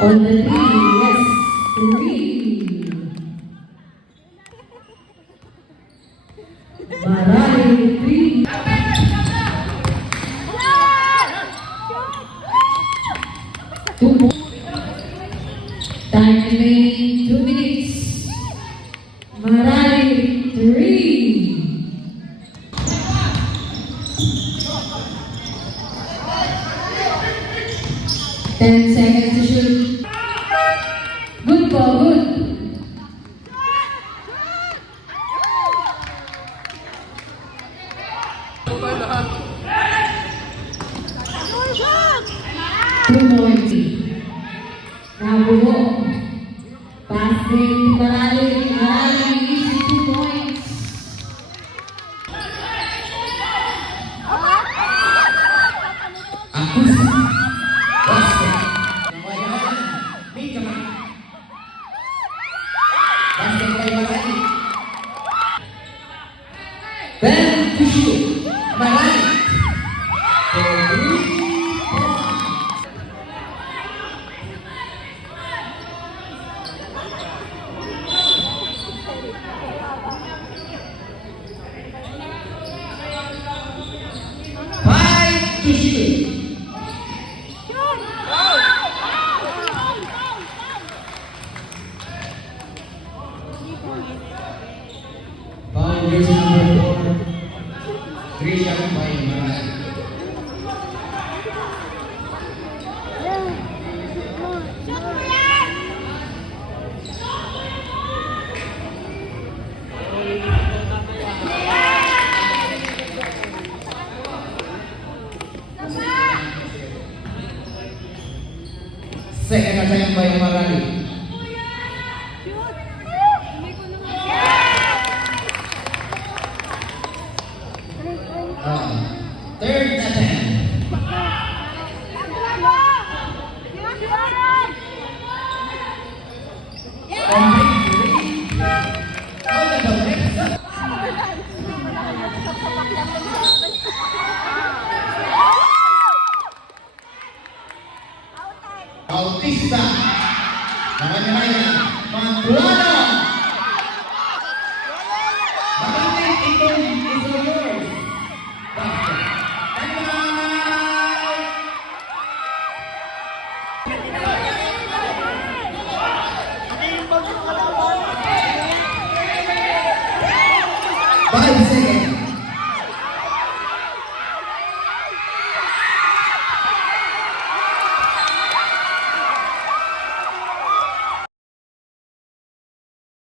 On the three, yes, three. Marami, three. Two. Time remaining 2 minutes. Marami, three. 10 seconds to shoot. Good ball, good. Two points. Nabuho. Passing Marali. Marali easy 2 points. Then to shoot. Marali. Five to shoot. Foul jersey number 4. 3 shot by Marali. Second attempt by Marali. Third attempt. Bautista. Namanya Maya.